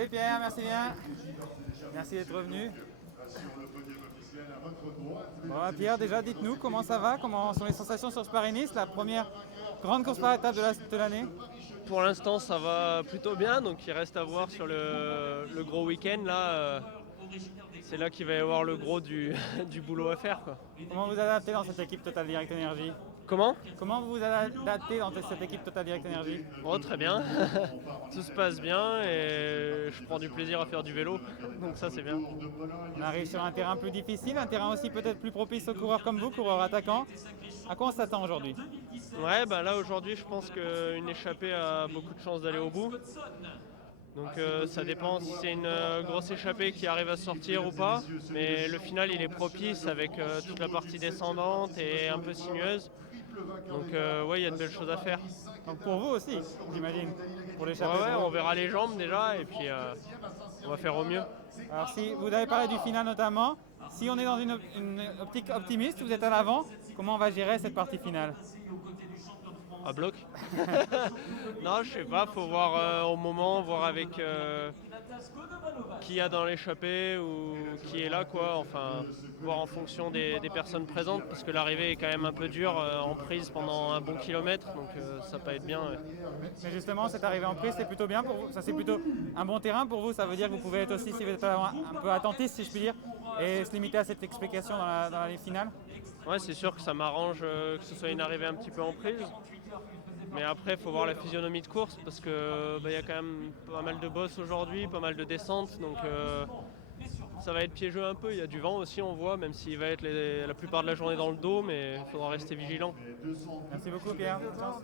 Salut Pierre, merci bien. Merci d'être revenu. Bon, Pierre, déjà dites-nous comment ça va, comment sont les sensations sur ce Paris-Nice, la première grande course par étape de l'année. Pour l'instant, ça va plutôt bien, donc il reste à voir sur le gros week-end là. C'est là qu'il va y avoir le gros du, du boulot à faire, quoi. Comment vous adaptez dans cette équipe Total Direct Energy? Comment? Comment vous vous adaptez dans cette équipe Total Direct Energy? Oh, très bien. Tout se passe bien et je prends du plaisir à faire du vélo, donc ça c'est bien. On arrive sur un terrain plus difficile, un terrain aussi peut-être plus propice aux coureurs comme vous, coureurs attaquants. À quoi on s'attend aujourd'hui? Ouais, bah là aujourd'hui, je pense qu'une échappée a beaucoup de chances d'aller au bout. Donc ça dépend si c'est une grosse échappée qui arrive à sortir ou pas. Mais le final il est propice avec toute la partie descendante et un peu sinueuse. Donc ouais, il y a de belles choses à faire. Donc pour vous aussi, j'imagine, pour Ouais, l'échappée. ouais, on verra les jambes déjà et puis on va faire au mieux. Alors si vous avez parlé du final notamment, si on est dans une optique optimiste, vous êtes à l'avant, comment on va gérer cette partie finale? À bloc. Non, je sais pas, faut voir au moment, voir avec qui y a dans l'échappée ou qui est là, quoi. Enfin, voir en fonction des personnes présentes, parce que l'arrivée est quand même un peu dure en prise pendant un bon kilomètre, donc ça va pas être bien. Ouais. Mais justement, cette arrivée en prise, c'est plutôt bien pour vous. Ça, c'est plutôt un bon terrain pour vous. Ça veut dire que vous pouvez être aussi, si vous êtes un peu attentiste, si je puis dire, et se limiter à cette explication dans la ligne finale. Ouais, c'est sûr que ça m'arrange que ce soit une arrivée un petit peu en prise. Mais après, il faut voir la physionomie de course parce que y a quand même pas mal de bosses aujourd'hui, pas mal de descentes, donc ça va être piégeux un peu. Il y a du vent aussi, on voit, même s'il va être la plupart de la journée dans le dos, mais il faudra rester vigilant. Merci beaucoup, Pierre. Bonne chance.